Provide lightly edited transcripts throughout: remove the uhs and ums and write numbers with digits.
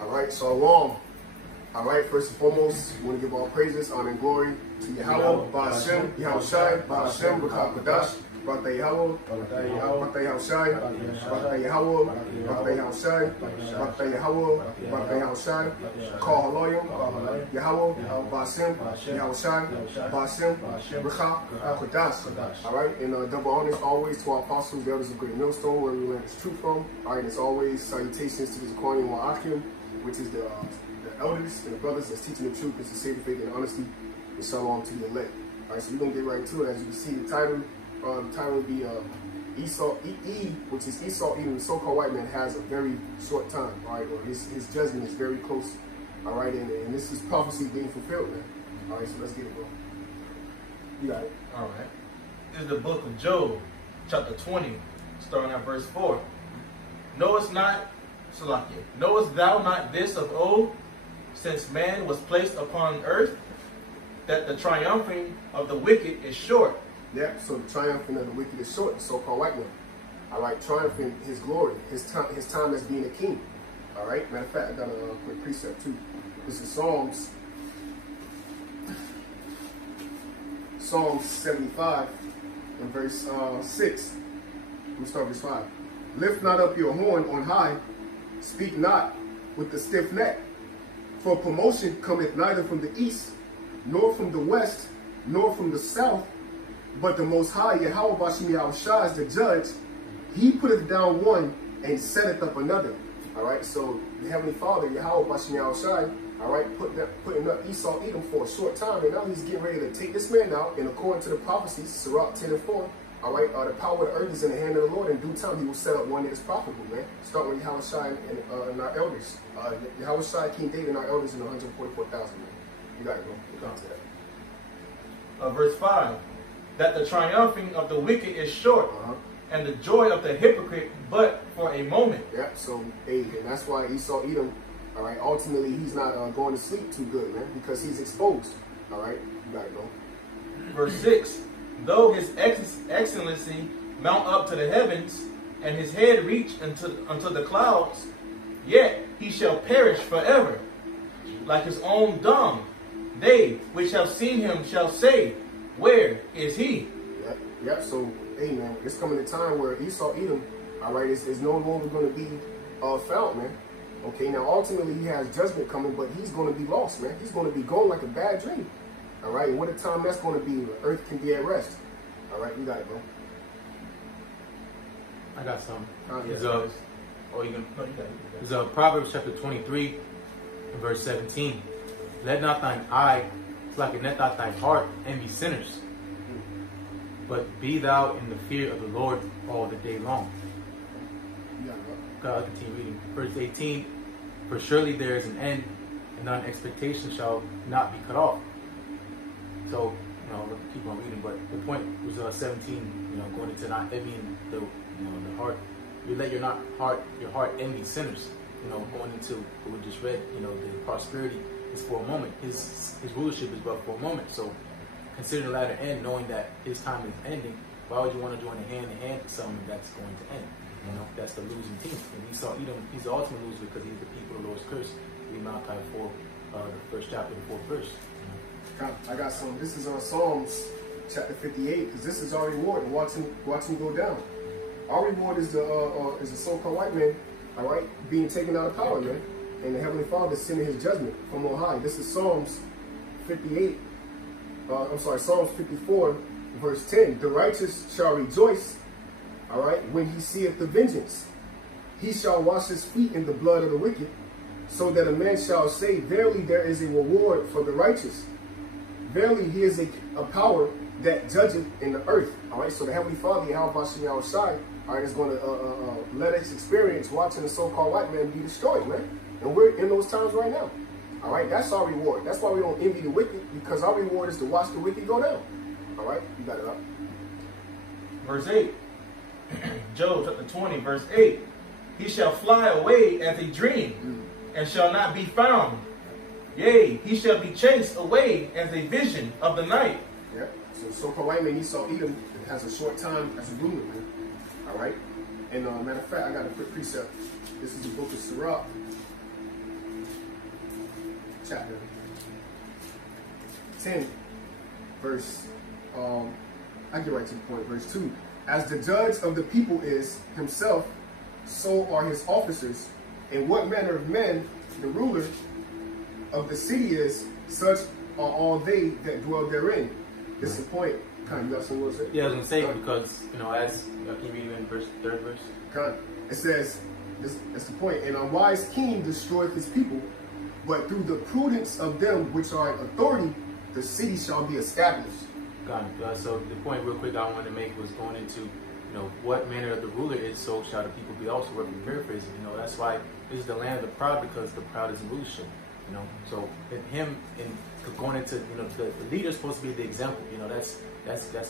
All right, Shalom. All right, first and foremost, we want to give all praises, honor, and glory to Yahweh, Ba'ashem, Yahushai, Ba'ashem, B'chak Kodash, B'atay Yahweh, B'atay Yahushai, B'atay Yahweh, B'atay Yahushai, B'atay Yahweh, B'atay Yahushai, Call Haloyim, Yahweh, Ba'ashem, Yahushai, Ba'ashem, B'chak Kodash. All right, and double honors always to our apostles, the elders of Great Millstone, where we learn this truth from. All right, as always, salutations to the Zaquanian Wa'akim, which is the elders and the brothers that's teaching the truth, is to say the faith and honesty, and shalom to the elect. All right, so we're gonna get right to it. As you can see, the title will be Esau, which is Esau Edom, the so-called white man, has a very short time. All right, or his judgment is very close. All right, and this is prophecy being fulfilled, man. All right, so let's get it, bro. You got it. All right. This is the book of Job, chapter 20, starting at verse 4. Knowest thou not this of old, since man was placed upon earth, that the triumphing of the wicked is short? Yeah, so the triumphing of the wicked is short, the so-called white man. All right, triumphing his glory, his time as being a king. All right, matter of fact, I got a quick precept too. This is Psalms 75 and verse 6. Let me start verse 5. Lift not up your horn on high, speak not with the stiff neck. For promotion cometh neither from the east, nor from the west, nor from the south, but the Most High, Yahweh Bashim Yahushua, is the judge. He putteth down one and setteth up another. All right, so the Heavenly Father, Yahweh Bashim Yahushua, all right, putting up Esau Edom for a short time, and now he's getting ready to take this man out. And according to the prophecies, Sirach 10 and 4, all right, the power of the earth is in the hand of the Lord. In due time, he will set up one that is profitable, man. Starting with Yahushua and our elders. Yahushua, King David, and our elders in 144,000, man. You got it, bro. We'll come to that. Verse 5. That the triumphing of the wicked is short, and the joy of the hypocrite but for a moment. Yeah, so, hey, and that's why Esau Edom, all right, ultimately he's not going to sleep too good, man, because he's exposed. All right, you got it, bro. Verse 6. Though his excellency mount up to the heavens, and his head reach unto the clouds, yet he shall perish forever, like his own dung. They which have seen him shall say, where is he? Yeah. So, hey, man, it's coming a time where Esau Edom, all right, is no longer going to be found, man. Okay, now ultimately he has judgment coming, but he's going to be lost, man. He's going to be gone like a bad dream. All right, and what a time that's going to be. The earth can be at rest. All right, you got it, bro. I got some. It's Proverbs chapter 23 and verse 17. Let not thine eye slacken, let not thine heart envy sinners, but be thou in the fear of the Lord all the day long. God, continue reading. Verse 18. For surely there is an end, and thine expectation shall not be cut off. So, we'll keep on reading, but the point was 17, going into not envying the heart. You let your heart envy sinners, going into what we just read, the prosperity is for a moment. His rulership is but for a moment. So, considering the latter end, knowing that his time is ending, why would you want to join a hand in hand with someone that's going to end? That's the losing team. And Esau Edom, he's the ultimate loser because he's the people of the Lord's curse. Read Malachi 4, the first chapter, the 4th verse. I got some. This is on Psalms chapter 58, because this is our reward, and watch him go down. Our reward is the so-called white man, all right, being taken out of power, man, and the Heavenly Father sending his judgment from on high. This is Psalms 54, verse 10. The righteous shall rejoice, all right, when he seeth the vengeance. He shall wash his feet in the blood of the wicked, so that a man shall say, verily there is a reward for the righteous. Verily, he is a power that judgeth in the earth. All right, so the Heavenly Father, Yahweh Bashim Yahushua, all right, is going to let us experience watching the so-called white man be destroyed, man. And we're in those times right now. All right, that's our reward. That's why we don't envy the wicked, because our reward is to watch the wicked go down. All right, you got it up. Verse 8. Job chapter 20, verse 8. He shall fly away as a dream, and shall not be found. Yea, he shall be chased away as a vision of the night. Yeah, so so-called white man Esau Edom has a short time as a ruler, man. All right, and matter of fact, I got a quick precept. This is the book of Sirach, chapter 10, verse, I get right to the point, verse 2. As the judge of the people is himself, so are his officers. And what manner of men the ruler of the city is, such are all they that dwell therein. This is the point. Kind of, you got something to say? Yeah, I was going to say, because, you know, as, can you read it in third verse? Kind of. It says, that's the point. An unwise king destroyeth his people, but through the prudence of them which are in authority, the city shall be established. Got it. So the point real quick I wanted to make was going into, you know, what manner of the ruler is, so shall the people be also. Working paraphrasing, you know, that's why this is the land of the proud, because the proud is in rulership, you know. So in him, in going into, you know, the leader is supposed to be the example, you know, that's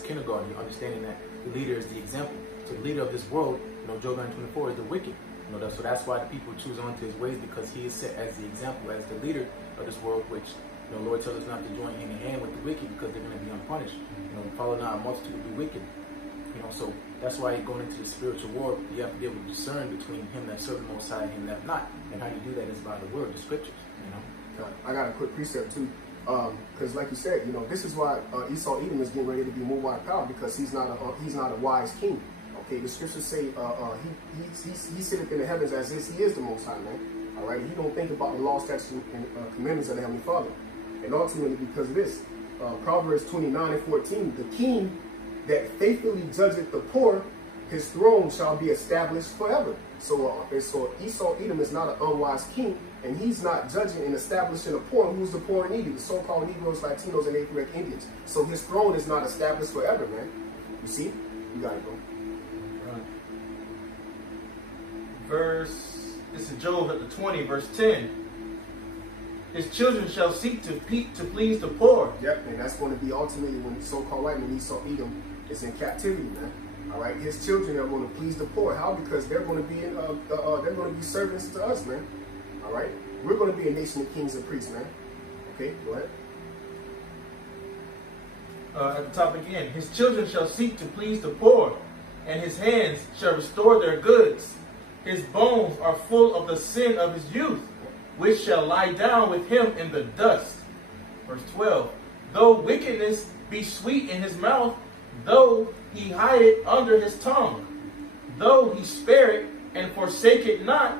kindergarten, understanding that the leader is the example. So the leader of this world, you know, Job 9:24 is the wicked, you know, so that's why the people choose on to his ways, because he is set as the example, as the leader of this world, which, you know, Lord tells us not to join hand in hand with the wicked, because they're going to be unpunished. You know, follow not a multitude of the wicked. You know, so that's why going into the spiritual war, you have to be able to discern between him that serve the Most High and him that not. And how you do that is by the word, the scriptures. You know. I got a quick precept too, because like you said, you know, this is why Esau Edom is getting ready to be moved out of power, because he's not a wise king. Okay, the scriptures say he sitteth in the heavens as if he is the Most High, man. All right, he don't think about the law, statutes, and commandments of the Heavenly Father. And ultimately, because of this, Proverbs 29:14, the king that faithfully judgeth the poor, his throne shall be established forever. So Esau Edom is not an unwise king, and he's not judging and establishing the poor. Who's the poor and needy? The so-called Negroes, Latinos, and Native American Indians. So his throne is not established forever, man. You see? You got it, bro. Right. This is Job chapter 20, verse 10. His children shall seek to please the poor. Yep, and that's going to be ultimately when the so-called white man, Esau Edom, is in captivity, man. All right, his children are going to please the poor. How? Because they're going to be they're going to be servants to us, man. All right, we're going to be a nation of kings and priests, man. Okay, go ahead. At the top again, his children shall seek to please the poor, and his hands shall restore their goods. His bones are full of the sin of his youth, which shall lie down with him in the dust. Verse 12, though wickedness be sweet in his mouth, though he hide it under his tongue, though he spare it and forsake it not,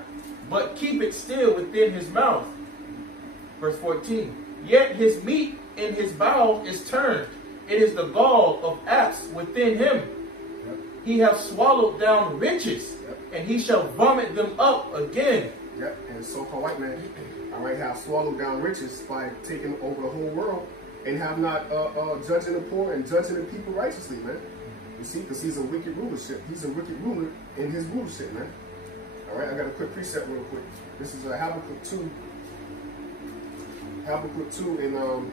but keep it still within his mouth. Verse 14, yet his meat in his bowels is turned, it is the gall of asps within him. Yep. He hath swallowed down riches, and he shall vomit them up again. Yep, and so-called white man, all right, have swallowed down riches by taking over the whole world and have not judging the poor and judging the people righteously, man. You see, because he's a wicked rulership. He's a wicked ruler in his rulership, man. All right, I got a quick precept real quick. This is Habakkuk 2. Habakkuk 2 in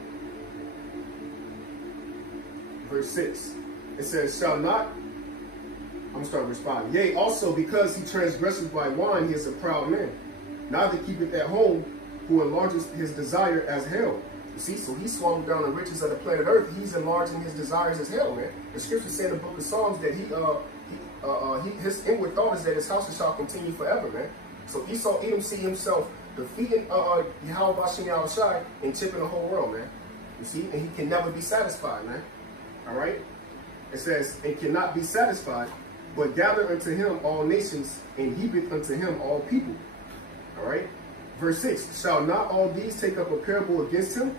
verse 6. It says, shall not, I'm going to start responding. Yea, also because he transgresses by wine, he is a proud man. Neither keepeth at home, who enlarges his desire as hell. You see, so he swallowed down the riches of the planet Earth. He's enlarging his desires as hell, man. The scripture said in the book of Psalms that his inward thought is that his house shall continue forever, man. So Esau Edom see himself defeating Yahweh Bashem Yahushai and chipping the whole world, man. You see, and he can never be satisfied, man. All right? It says, and cannot be satisfied, but gather unto him all nations, and heapeth unto him all people. All right? Verse 6, shall not all these take up a parable against him,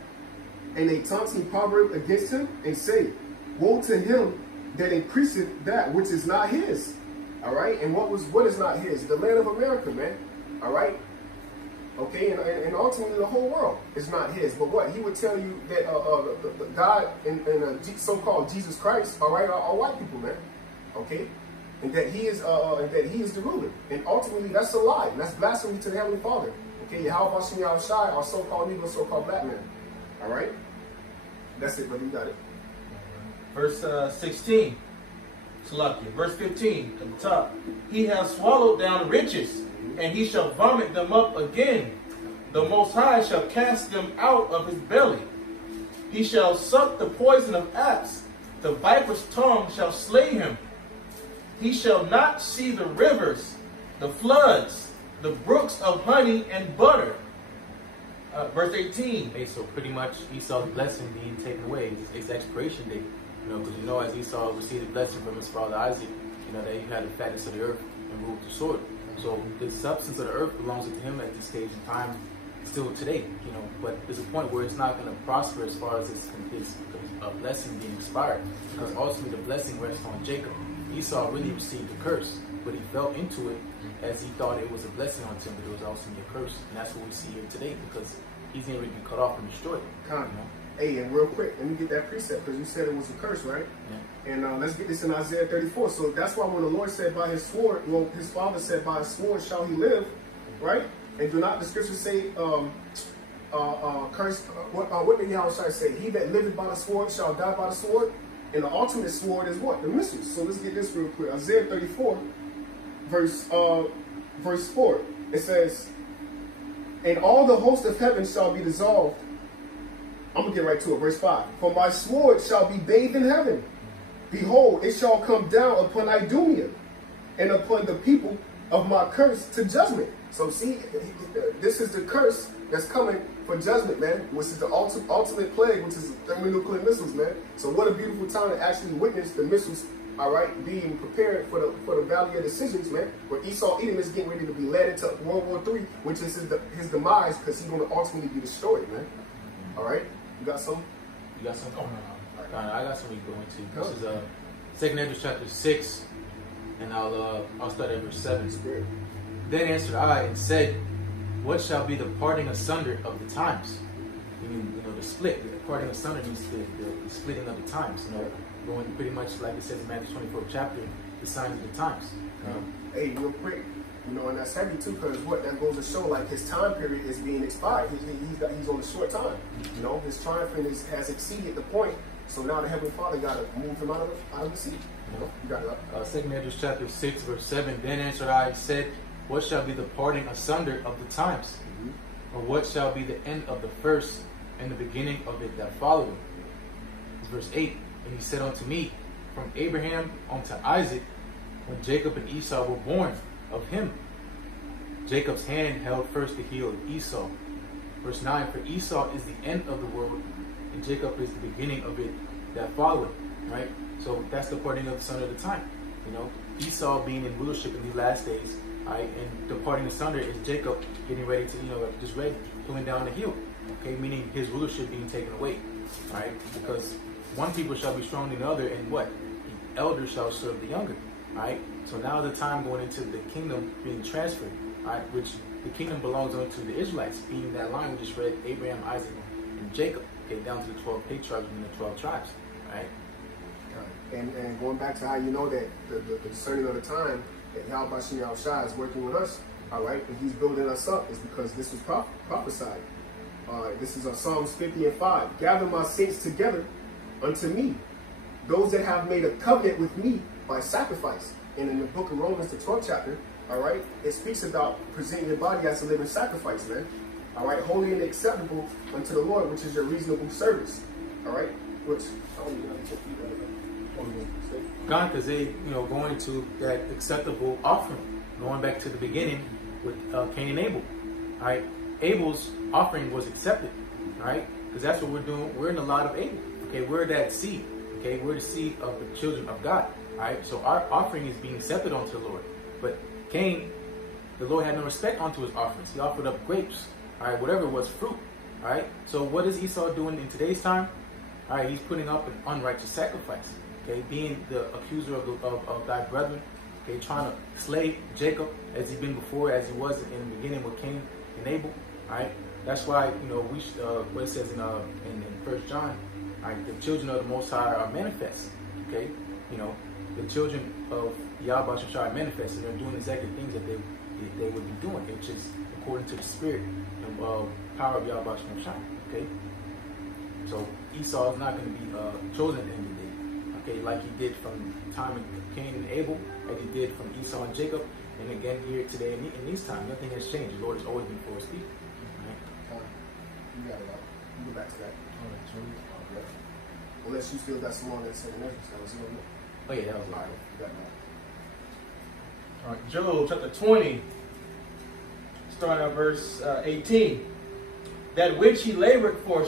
and a taunting proverb against him, and say, woe to him that increaseth that which is not his. All right? And what is not his? The land of America, man. All right? Okay, and ultimately the whole world is not his. But what? He would tell you that the God and so-called Jesus Christ, all right, are white people, man. Okay? And that he is the ruler. And ultimately that's a lie. And that's blasphemy to the Heavenly Father. Okay, Yahweh Bashem Yahushai, our so-called Negro, so-called black man. All right? That's it, brother. You got it. Verse 16. Salakia. Verse 15 at the top. He hath swallowed down riches, and he shall vomit them up again. The Most High shall cast them out of his belly. He shall suck the poison of asps. The viper's tongue shall slay him. He shall not see the rivers, the floods, the brooks of honey and butter. Verse 18. Okay, so pretty much Esau's blessing being taken away. It's expiration date. You know, because you know, as Esau received a blessing from his father Isaac, you know, that he had the fatness of the earth and ruled the sword. So the substance of the earth belongs to him at this stage in time, still today. You know, but there's a point where it's not going to prosper as far as his blessing being expired, because ultimately the blessing rests on Jacob. Esau really received a curse, but he fell into it as he thought it was a blessing on him, but it was ultimately a curse. And that's what we see here today, because he's going to be cut off and destroyed. You know? Hey, and real quick, let me get that precept, because you said it was a curse, right? Yeah. And let's get this in Isaiah 34. So that's why when the Lord said by his sword, well, his father said by his sword shall he live, right? And do not the scriptures say, curse, what did Yahweh say? He that liveth by the sword shall die by the sword. And the ultimate sword is what? The missiles. So let's get this real quick. Isaiah 34, verse 4. It says, and all the host of heaven shall be dissolved. I'm going to get right to it. Verse 5. For my sword shall be bathed in heaven. Behold, it shall come down upon Idumea and upon the people of my curse to judgment. So see, this is the curse that's coming for judgment, man, which is the ultimate plague, which is thermonuclear missiles, man. So what a beautiful time to actually witness the missiles, all right, being prepared for the valley of decisions, man. Where Esau Edom is getting ready to be led into World War III, which is his demise, because he's going to ultimately be destroyed, man. All right, you got some? You got some? Oh, no. I got something to go into. This is 2 Esdras chapter 6, and I'll start at verse 7. Then answered I and said, what shall be the parting asunder of the times? Meaning, you know, the split. The parting asunder means the splitting of the times. You know, going pretty much like it says in Matthew 24th chapter, the signs of the times. Hey, real quick, you know, and that's heavy too, because what that goes to show, like his time period is being expired. He's on a short time. You know, his triumph has exceeded the point. So now the Heavenly Father got to move him out of the seat. You know, you got it. 2 Esdras chapter 6, verse 7. Then answered I and said, what shall be the parting asunder of the times? Or what shall be the end of the first and the beginning of it that followeth? It's verse 8. And he said unto me, from Abraham unto Isaac, when Jacob and Esau were born of him, Jacob's hand held first the heel of Esau. Verse 9. For Esau is the end of the world, and Jacob is the beginning of it that followeth. Right? So that's the parting of the son of the time. You know, Esau being in rulership in these last days. Right, and departing asunder is Jacob getting ready to, you know, just ready, pulling down the heel. Okay, meaning his rulership being taken away. Right, because one people shall be stronger than the other, and what? The elder shall serve the younger. Right, so now the time going into the kingdom being transferred. Right, which the kingdom belongs unto the Israelites, being that line we just read, Abraham, Isaac, and Jacob. Okay, down to the 12 patriarchs and the 12 tribes. Right. And going back to how you know that the discerning of the time that Yahweh Shem Yahushua is working with us, all right, and he's building us up, is because this was prophesied. This is Psalms 50 and 5. Gather my saints together unto me, those that have made a covenant with me by sacrifice. And in the book of Romans, the 12th chapter, all right, it speaks about presenting your body as a living sacrifice, man. All right, holy and acceptable unto the Lord, which is your reasonable service. All right, which God, because they, you know, going to that acceptable offering, going back to the beginning with Cain and Abel. All right, Abel's offering was accepted. All right, because that's what we're doing. We're in the lot of Abel. Okay, we're that seed. Okay, we're the seed of the children of God. All right, so our offering is being accepted unto the Lord. But Cain, the Lord had no respect unto his offerings. He offered up grapes. All right, whatever was fruit. All right, so what is Esau doing in today's time? All right, he's putting up an unrighteous sacrifice. Okay, being the accuser of thy brethren, okay, trying to slay Jacob as he's been before, as he was in the beginning with Cain and Abel. All right, that's why, you know, we what it says in 1 John, all right, the children of the Most High are manifest. Okay, you know, the children of Yahweh Shem are manifest, and they're doing exactly things that they would be doing, which is according to the spirit and power of Yahweh Shem. Okay, so Esau is not going to be chosen at the end of the day. Okay, like he did from the time of Cain and Abel, like he did from Esau and Jacob, and again here today in these times, nothing has changed. The Lord has always been for us people. Right? You got it up. You go back to that. Unless you feel that's more than 7 Esdras, that was no. Oh yeah, that was all right. You got that. All right, Job chapter 20, starting at verse 18. That which he labored for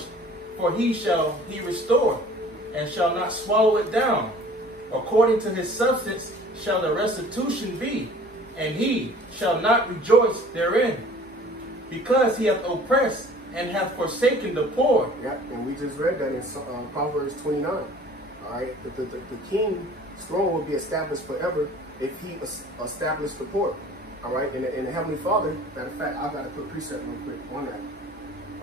he restore, and shall not swallow it down. According to his substance shall the restitution be, and he shall not rejoice therein, because he hath oppressed and hath forsaken the poor. Yep, and we just read that in Proverbs 29. All right, the king's throne will be established forever if he established the poor. All right, and the Heavenly Father, matter of fact, I've got to put precept real quick on that.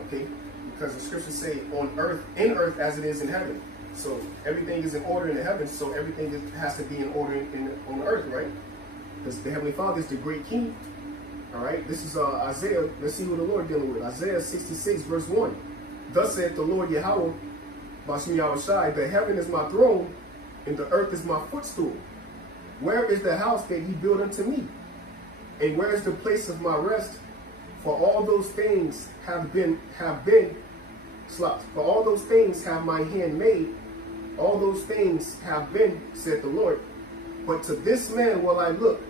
Okay, because the scriptures say in earth as it is in heaven. So everything is in order in the heavens, so everything has to be in order on the earth, right? Because the Heavenly Father is the great king. All right, this is Isaiah. Let's see who the Lord dealing with. Isaiah 66, verse 1. Thus saith the Lord Yahweh, Bashem Yahushai, the heaven is my throne, and the earth is my footstool. Where is the house that ye built unto me? And where is the place of my rest? For all those things have been slots. For all those things have my hand made. All those things have been, said the Lord. But to this man will I look,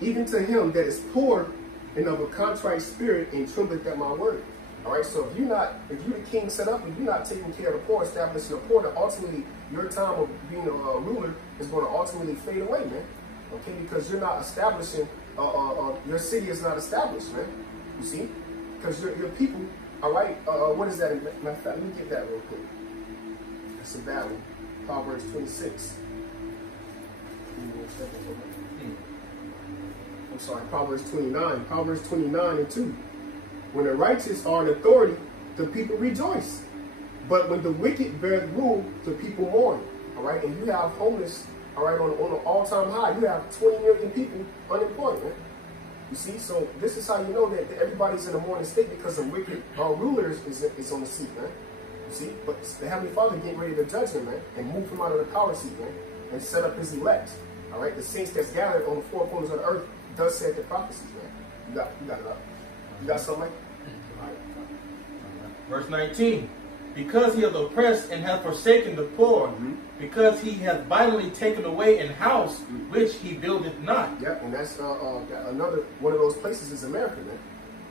even to him that is poor and of a contrite spirit, and trembleth at my word. All right, so if you're the king set up and you're not taking care of the poor, establishing the poor, then ultimately your time of being a ruler is going to ultimately fade away, man. Okay, because you're not establishing, your city is not established, man. You see, because your people, all right. What is that? Matter of fact, let me get that real quick. That's a bad one. Proverbs 26. I'm sorry, Proverbs 29. Proverbs 29 and 2. When the righteous are in authority, the people rejoice. But when the wicked bear rule, the people mourn. All right, and you have homeless, all right, on an all-time high. You have 20 million people unemployed, man. You see, so this is how you know that everybody's in a mourning state, because the wicked ruler is on the seat, man. You see, but the Heavenly Father getting ready to judge him, man, and move him out of the power seat, man, and set up his elect. All right, the saints that's gathered on the four corners of the earth does say the prophecies, man. You got it up. You got something like that? All right. Verse 19. Because he hath oppressed and hath forsaken the poor, because he hath violently taken away an house which he buildeth not. Yeah, and that's another one of those places is America, man.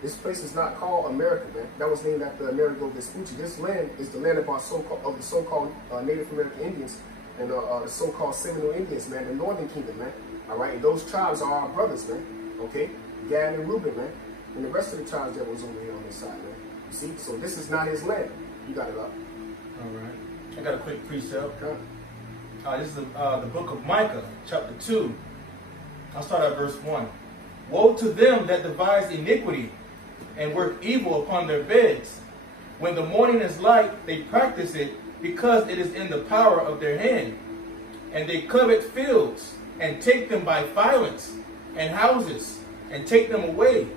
This place is not called America, man. That was named after Amerigo Vespucci. This land is the land of our the so-called Native American Indians and the so-called Seminole Indians, man, the Northern Kingdom, man. All right, and those tribes are our brothers, man. Okay, Gad and Reuben, man, and the rest of the tribes that was over here on this side, man. You see, so this is not his land. You got it up. All right. I got a quick precept. Okay. This is the book of Micah, chapter 2. I'll start at verse 1. Woe to them that devise iniquity and work evil upon their beds. When the morning is light, they practice it, because it is in the power of their hand. And they covet fields, and take them by violence, and houses, and take them away.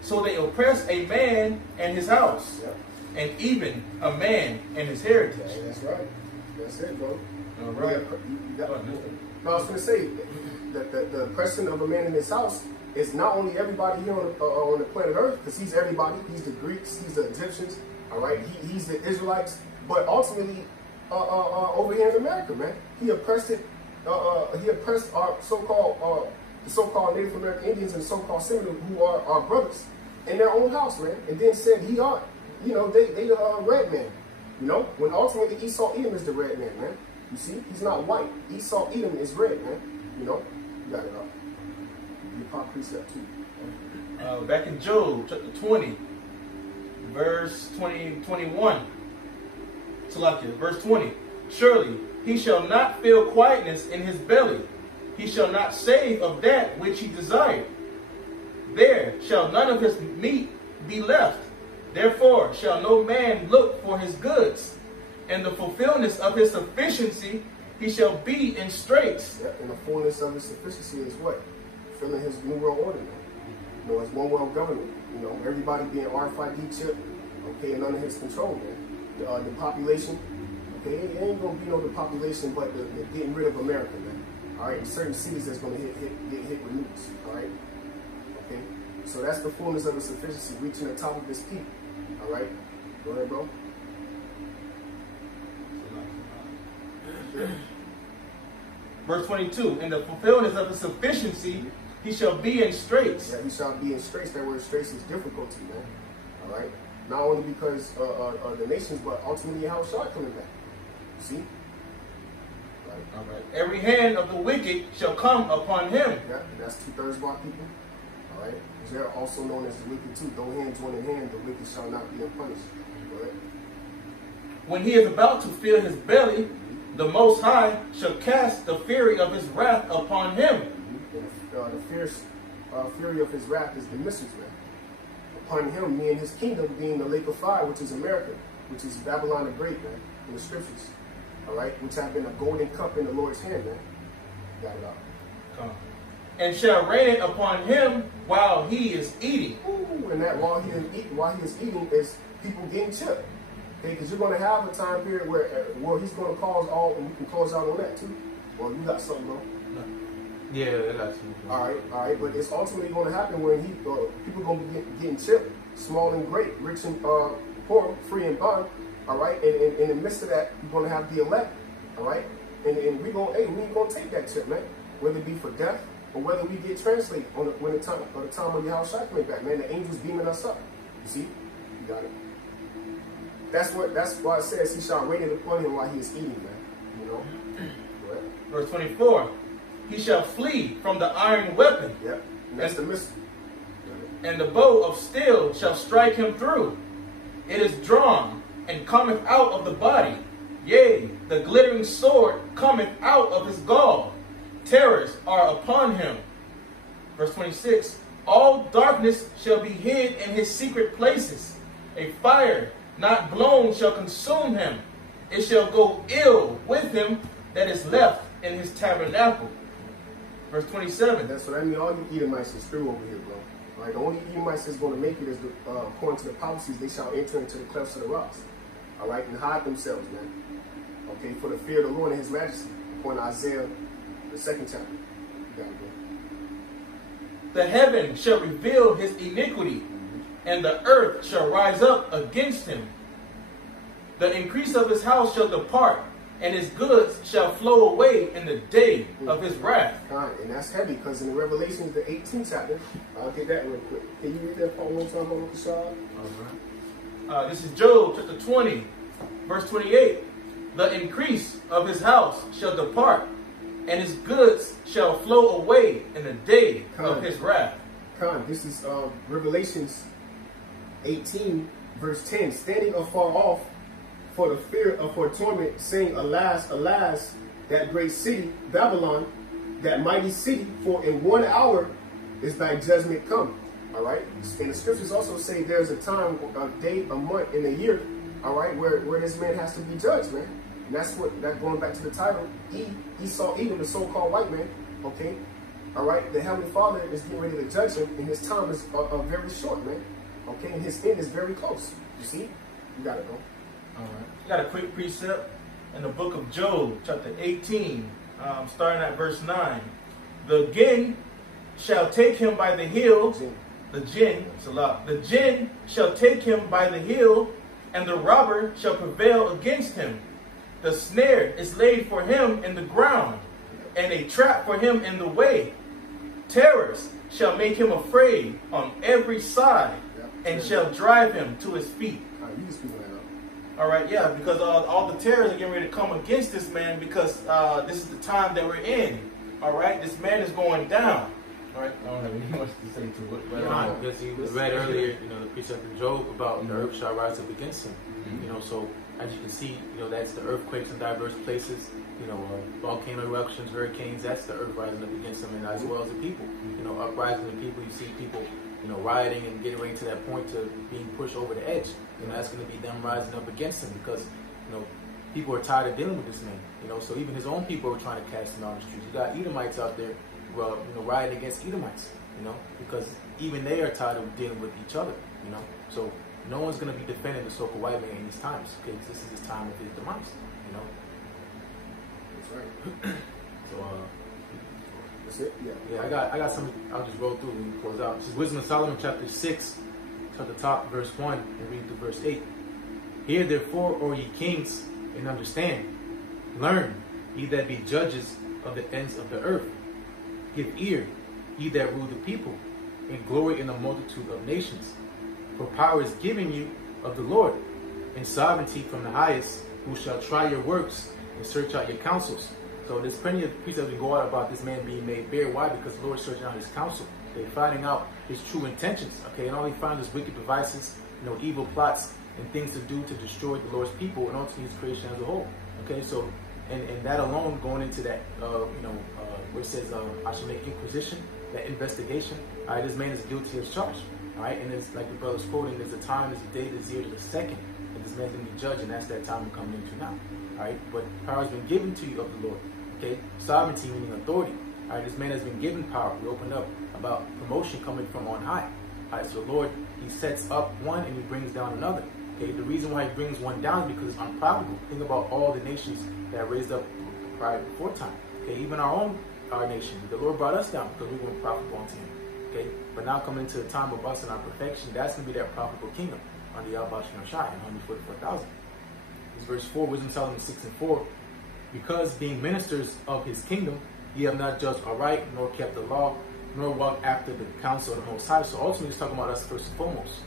So they oppress a man and his house, and even a man and his heritage. Yeah, that's right. That's it, bro. All right. No, I was going to say that the oppression of a man in his house is not only everybody here on the planet Earth, because he's everybody. He's the Greeks, he's the Egyptians, all right. He's the Israelites, but ultimately over here in America, man, he oppressed our so-called the so-called Native American Indians and so-called Seminole, who are our brothers, in their own house, man, and then said they the red man. You know, when ultimately Esau Edom is the red man, man. You see, he's not white. Esau Edom is red, man. You know, you got it up. You pop precept too. Back in Job, chapter 20, verse 21. Salakia, verse 20. Surely he shall not feel quietness in his belly. He shall not save of that which he desired. There shall none of his meat be left. Therefore shall no man look for his goods. In the fulfillment of his sufficiency, he shall be in straits. Yeah, and the fullness of his sufficiency is what? Filling his new world order. You know, his one world government. You know, everybody being RFID chip, okay, and under his control, man. The population, okay, it ain't gonna be no the population, but the getting rid of America, man. All right, in certain cities that's gonna get hit with nukes. All right, okay. So that's the fullness of his sufficiency, reaching the top of his peak. All right, go ahead, bro. Verse 22, in the fulfillment of his sufficiency, he shall be in straits. Yeah, he shall be in straits. That word straits is difficulty, man. All right. Not only because of the nations, but ultimately how Shah coming back. See? Right. All right. Every hand of the wicked shall come upon him. Yeah, that's 2/3 of our people. All right. They're also known as the wicked too. Though hands join in hand, the wicked shall not be unpunished. All right. When he is about to fill his belly, the Most High shall cast the fury of his wrath upon him. And the fierce fury of his wrath is the missiles, man. Upon him, meaning his kingdom being the lake of fire, which is America, which is Babylon the Great, man, in the scriptures. All right, which have been a golden cup in the Lord's hand, man. Got it out. Come. And shall rain it upon him while he is eating. Ooh, and that while he is eating is people getting chipped. Okay, because you're going to have a time period where he's going to cause all, and we can close out on that too. Well, you got something, bro. Yeah, I got you. All right, but it's ultimately going to happen when people going to be getting chipped, small and great, rich and poor, free and bond. All right, and in the midst of that, you're going to have the elect. All right, and we ain't going to take that chip, man. Whether it be for death or whether we get translated on the time of Yahushua coming back, man. The angels beaming us up. You see, you got it. That's why it says he shall rain it upon him while he is eating, man. You know. Right. Verse 24. He shall flee from the iron weapon. Yep. And that's the mystery. And the bow of steel shall strike him through. It is drawn and cometh out of the body. Yea, the glittering sword cometh out of his gall. Terrors are upon him. Verse 26. All darkness shall be hid in his secret places. A fire not blown shall consume him. It shall go ill with him that is left in his tabernacle. Verse 27. That's what I mean. All you Edomites is through over here, bro. All right, the only Edomites that's going to make it is, according to the prophecies, they shall enter into the clefts of the rocks. All right, and hide themselves, man. Okay, for the fear of the Lord and his majesty. According to Isaiah, the 2nd chapter. You got it, bro. The heaven shall reveal his iniquity, and the earth shall rise up against him. The increase of his house shall depart, and his goods shall flow away in the day of his wrath. And that's heavy, because in Revelation, the 18th chapter, I'll get that real quick. Can you read that part one time, Uncle Shah? All right. This is Job chapter 20, verse 28. The increase of his house shall depart, and his goods shall flow away in the day of his wrath. This is Revelations 18, verse 10. Standing afar off, for the fear of her torment, saying, Alas, alas, that great city, Babylon, that mighty city, for in 1 hour is thy judgment come. All right? And the scriptures also say there's a time, a day, a month, and a year, all right, where this man has to be judged, man. And that's going back to the title, Esau, Edom, the so-called white man, okay? All right? The Heavenly Father is getting ready to judge him, and his time is very short, man. Okay? And his end is very close. You see? You got it, bro. All right. We got a quick precept in the book of Job, chapter 18, starting at verse 9. The jinn shall take him by the heel. The jinn shall take him by the heel, and the robber shall prevail against him. The snare is laid for him in the ground, and a trap for him in the way. Terrors shall make him afraid on every side, and shall drive him to his feet. You just speak that up. All right, yeah, because all the terrors are getting ready to come against this man, because this is the time that we're in. All right, this man is going down. All right, I don't have any much to say to it. But, because you read earlier, the precept in Job about the earth shall rise up against him. So as you can see, that's the earthquakes in diverse places. Volcano eruptions, hurricanes. That's the earth rising up against them, and as well as the people. Uprising the people. You see people, rioting and getting ready to that point to being pushed over the edge. That's going to be them rising up against him, because people are tired of dealing with this man. So even his own people are trying to cast him out on the streets. You got Edomites out there, rioting against Edomites. Because even they are tired of dealing with each other. So no one's going to be defending the so-called white man in these times, because this is his time of his demise. That's right. So that's it. Yeah. I got something. I'll just roll through and close out. This is Wisdom of Solomon, chapter 6, at the top, verse 1, and read through verse 8. Hear therefore, O ye kings, and understand. Learn, ye that be judges of the ends of the earth. Give ear, ye that rule the people, and glory in the multitude of nations. For power is given you, of the Lord, and sovereignty from the highest, who shall try your works and search out your counsels. So there's plenty of precepts that go out about this man being made bare. Why? Because the Lord is searching out his counsel. They're finding out his true intentions. Okay, and all he finds is wicked devices, evil plots and things to do to destroy the Lord's people and ultimately his creation as a whole. Okay, so and that alone, going into that, where it says I should make inquisition, that investigation. All right, this man is guilty as charged. All right, and it's like the brother's quoting, there's a time, there's a day, there's a year, there's a second, and this man's going to be judged, and that's that time we're coming into now. All right, but power has been given to you of the Lord. Okay, sovereignty meaning authority. All right, this man has been given power. We opened up about promotion coming from on high. All right, so the Lord, he sets up one and he brings down another. Okay, the reason why he brings one down is because it's unprofitable. Think about all the nations that raised up prior before time. Okay, even our nation, the Lord brought us down because we weren't profitable unto him. Okay, but now coming into the time of us and our perfection, that's going to be that profitable kingdom under Yahweh Shai and 144,000. This verse 4, Wisdom Solomon 6:4. Because being ministers of his kingdom, ye have not judged aright, nor kept the law, nor walked after the counsel of the Most High. So ultimately, it's talking about us first and foremost.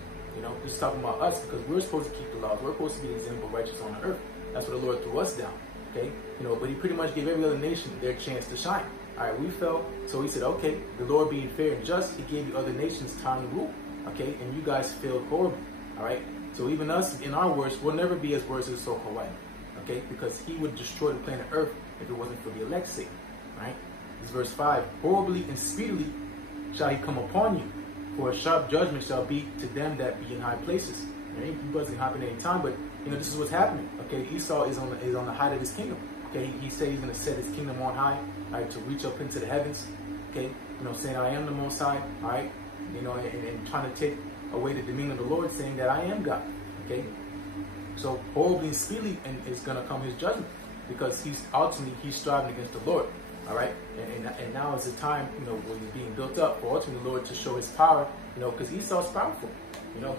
This is talking about us because we're supposed to keep the laws. We're supposed to be the example of righteous on the earth. That's what the Lord threw us down. Okay, but he pretty much gave every other nation their chance to shine. All right, we fell, so he said, okay, the Lord being fair and just, he gave the other nations time to rule. Okay, and you guys failed horribly. All right, so even us, in our worst, we'll never be as worse as so-called white. Okay, because he would destroy the planet Earth if it wasn't for the elect's sake. Right? This is verse 5. Horribly and speedily shall he come upon you, for a sharp judgment shall be to them that be in high places. Right? He wasn't happening any time, but this is what's happening. Okay, Esau is on the height of his kingdom. Okay, he said he's going to set his kingdom on high, right, to reach up into the heavens. Okay, saying I am the Most High. All right, and trying to take away the dominion of the Lord, saying that I am God. Okay. So horribly and speedily is going to come his judgment because he's striving against the Lord. All right, and now is the time when he's being built up for ultimately the Lord to show his power. Because Esau's powerful.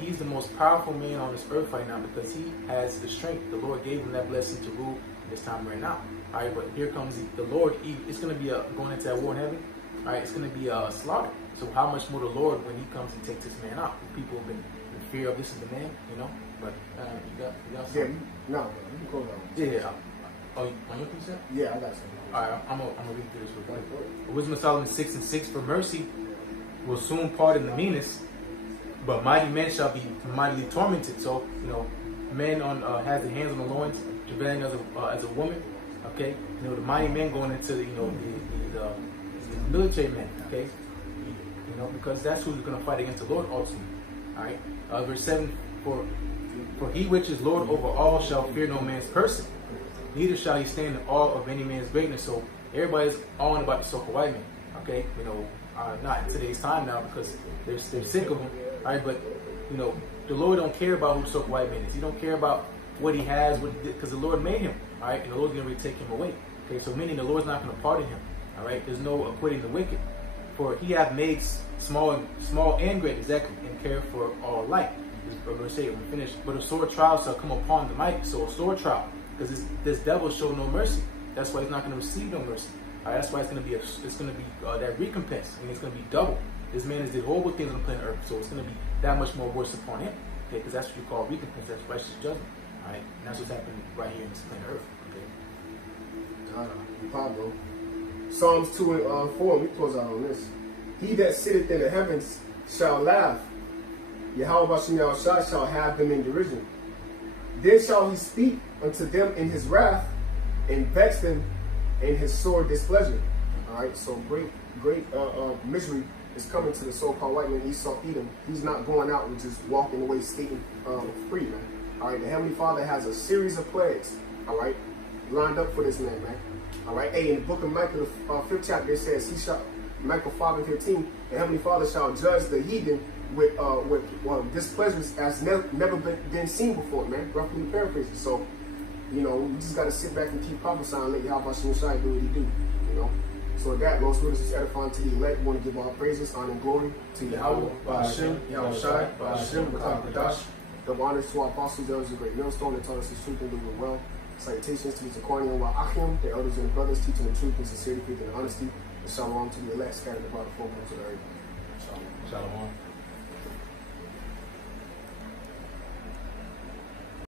He's the most powerful man on this earth right now because he has the strength. The Lord gave him that blessing to rule in this time right now. All right, but here comes the Lord. It's going to be going into that war in heaven. All right, it's going to be a slaughter. So how much more the Lord when he comes and takes this man out? People have been in fear of this is the man, But you got something? Yeah, no, you can close that one. Yeah. Oh, on your precept? Yeah, I got something. All right, I'm gonna read through this real quick. Wisdom of Solomon 6:6. For mercy will soon pardon the meanest, but mighty men shall be mightily tormented. So men has their hands on the loins, travailing as a woman. Okay, the mighty men going into the military men. Okay, because that's who's gonna fight against the Lord ultimately. All right, verse 7. For he which is Lord over all shall fear no man's person, neither shall he stand in awe of any man's greatness. So everybody's awing about the so-called white man. Okay, not in today's time now because they're sick of him. All right, but the Lord don't care about who the so-called white man is. He don't care about what he has, because the Lord made him. All right, and the Lord's gonna take him away. Okay, so meaning the Lord's not gonna pardon him. All right, there's no acquitting the wicked. For he hath made small and great, exactly, and care for all alike. We're going to say it when we finish. But a sore trial shall come upon the mighty. So a sore trial, because this devil showed no mercy. That's why he's not going to receive no mercy. All right, that's why it's going to be that recompense. I mean, it's going to be double. This man has did horrible things on the planet Earth, so it's going to be that much more worse upon him. Okay, because that's what you call recompense. That's righteous judgment. All right, and that's what's happening right here in this planet Earth. Okay. Pablo. Psalms 2 and 4. We close out on this. He that sitteth in the heavens shall laugh. Yahweh Shai shall have them in derision. Then shall he speak unto them in his wrath, and vex them in his sore displeasure. All right, so great misery is coming to the so-called white man, Esau Edom. He's not going out and just walking away skating free, man. All right, the Heavenly Father has a series of plagues, all right, lined up for this man, man. All right, hey, in the book of Micah, the 5th chapter, it says, Micah 5:15, the Heavenly Father shall judge the heathen with displeasures as never been seen before, man. Roughly paraphrasing. So, we just got to sit back and keep prophesying and let Yahweh Shai do what he do, So with that, Lord, witness is edifying to the elect. We want to give all praises, honor, and glory to Yahweh, Ba'ashem, Yahweh Shai, Ba'ashem, B'kah Kadash. Double honors to our apostles, elders, a great millstone that taught us the truth and do it well. Salutations to the Zakarian wa Achim, the elders and the brothers, teaching the truth and sincerity, faith, and honesty. And shalom to the elect scattered about the four corners of the earth. Shalom.